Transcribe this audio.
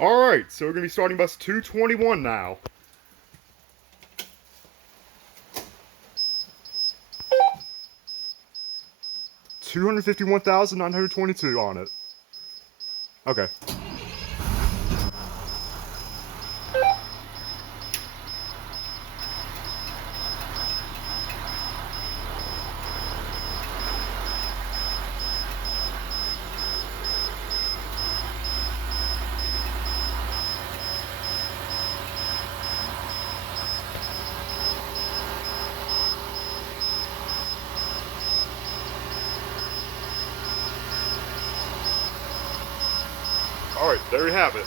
Alright, so we're going to be starting bus 221 now. $251,922 on it. Okay. Alright, there you have it.